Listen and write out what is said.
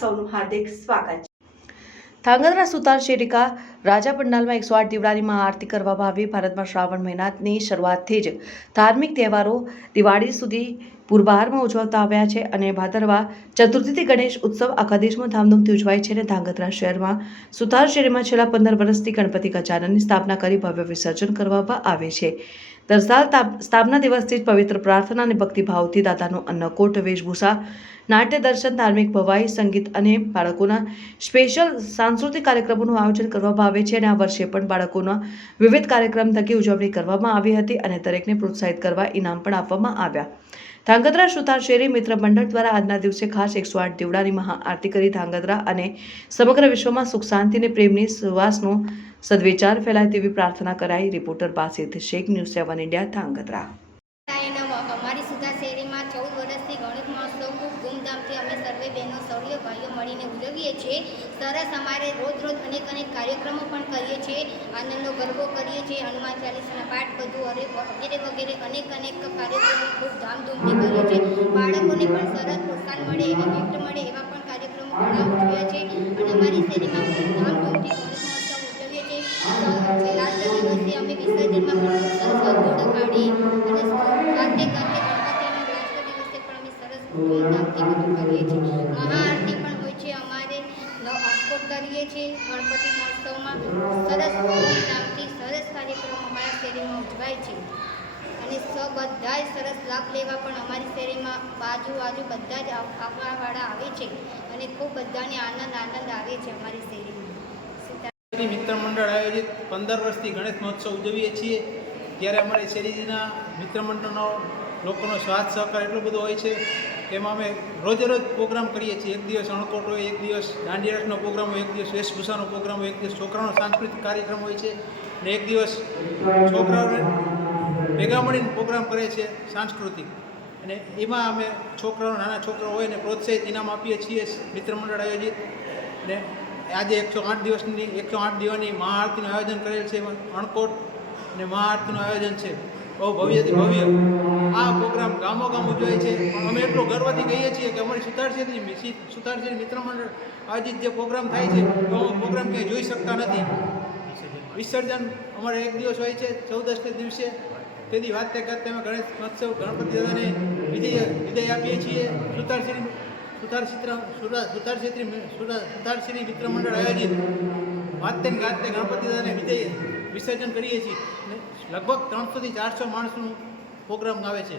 સૌનું હાર્દિક સ્વાગત છે. ધાંગધ્રા સુતાર શેરિકા રાજા પંડાલમાં એકસો આઠ દીવડાની આરતી કરવામાં આવી. ભારતમાં શ્રાવણ મહિનાની શરૂઆતથી જ ધાર્મિક તહેવારો દિવાળી સુધી પૂર્વહારમાં ઉજવતા આવ્યા છે અને ભાદરવા ચતુર્થીથી ગણેશ ઉત્સવ આખા દેશમાં ધામધૂમથી ઉજવાય છે અને ધાંગધ્રા શહેરમાં સુતાર શેરીમાં છેલ્લા પંદર વર્ષથી ગણપતિ ગજાનનની સ્થાપના કરી ભવ્ય વિસર્જન કરવામાં આવે છે. દર સાલ સ્થાપના દિવસથી જ પવિત્ર પ્રાર્થના અને ભક્તિભાવથી દાદાનું અન્નકોટ, વેશભૂષા, નાટ્ય દર્શન, ધાર્મિક ભવાઈ, સંગીત અને બાળકોના સ્પેશિયલ સાંસ્કૃતિક કાર્યક્રમોનું આયોજન કરવામાં આવે છે અને આ વર્ષે પણ બાળકોના વિવિધ કાર્યક્રમ થકી ઉજવણી કરવામાં આવી હતી અને દરેકને પ્રોત્સાહિત કરવા ઇનામ પણ આપવામાં આવ્યા. ધાંગધ્રા સુતાર શેરી મિત્ર મંડળ દ્વારા આજના દિવસે ખાસ એકસો આઠ દીવડાની મહાઆરતી કરી ધાંગધ્રા અને સમગ્ર વિશ્વમાં સુખ, શાંતિ અને પ્રેમની સુવાસનો સદવિચાર ફેલાય તેવી પ્રાર્થના કરાઈ reporter Basit Shaikh news seven India Dhrangadhra. અમારી સુધા શેરીમાં ચૌદ વર્ષથી ગણિત મહોત્સવ ખૂબ ધૂમધામથી અમે સર્વે બહેનો સૌર્ય ભાઈઓ મળીને ઉજવીએ છીએ. સરસ અમારે રોજ રોજ અનેક અનેક કાર્યક્રમો પણ કરીએ છીએ. આનંદનો ગરબો કરીએ છીએ. હનુમાન ચાલીસાના પાઠ બધું અરે વગેરે વગેરે અનેક અનેક કાર્યક્રમો ખૂબ ધામધૂમથી કરીએ છીએ. બાળકોને પણ સરસ પ્રોત્સાહન મળે, એવા ગિફ્ટ મળે, એવા પણ સરસ નામથી સરસ કાર્યક્રમ અમારા શેરીમાં ઉજવાય છે. અને સ બધાય સરસ લાભ લેવા પણ અમારી શેરીમાં બાજુ બાજુ બધા જ આવ- આવવાવાળા આવે છે અને ખૂબ બધાને આનંદ આનંદ આવે છે અમારી શેરીમાં. મિત્ર મંડળ આયોજિત પંદર વર્ષથી ગણેશ મહોત્સવ ઉજવીએ છીએ. ત્યારે અમારી શેરીના મિત્ર મંડળનો, લોકોનો સ્વાદ, સહકાર એટલો બધો હોય છે એમાં અમે રોજે રોજ પ્રોગ્રામ કરીએ છીએ. એક દિવસ અણકોટ હોય, એક દિવસ દાંડિયાનો પ્રોગ્રામ હોય, એક દિવસ વેશભૂષાનો પ્રોગ્રામ હોય, એક દિવસ છોકરાનો સાંસ્કૃતિક કાર્યક્રમ હોય છે. ને એક દિવસ છોકરાઓને ભેગા મળીને પ્રોગ્રામ કરે છે સાંસ્કૃતિક. અને એમાં અમે છોકરાઓ, નાના છોકરાઓ હોય ને પ્રોત્સાહિત, ઇનામ આપીએ છીએ. મિત્ર મંડળ આયોજિત. અને આજે એકસો આઠ દિવસની, એકસો આઠ દિવસની મહાઆરતીનું આયોજન કરેલ છે અણકોટ અને મહાઆરતીનું આયોજન છે. બહુ ભવ્યથી ભવ્ય. આ પ્રોગ્રામ ગામો ગામ ઉજવાય છે. અમે એટલો ગર્વથી કહીએ છીએ કે અમારી સુતારશેરી સુતારશેરી મિત્ર મંડળ આજે જે પ્રોગ્રામ થાય છે, તો પ્રોગ્રામ ક્યાંય જોઈ શકતા નથી. વિસર્જન અમારે એક દિવસ હોય છે, ચૌદસને દિવસે. તેથી વાત તે કરતા અમે ગણેશ મહોત્સવ, ગણપતિ દાદાને વિજય, વિદાય આપીએ છીએ. સુતારશ્રી સુતારચિત્ર સુતારશ્રી સુતારશ્રી મિત્ર મંડળ આયોજિત. વાતે ગાતે ગણપતિ દાદાને વિજય, વિસર્જન કરીએ છીએ. લગભગ ત્રણસોથી ચારસો માણસનું પ્રોગ્રામ આવે છે.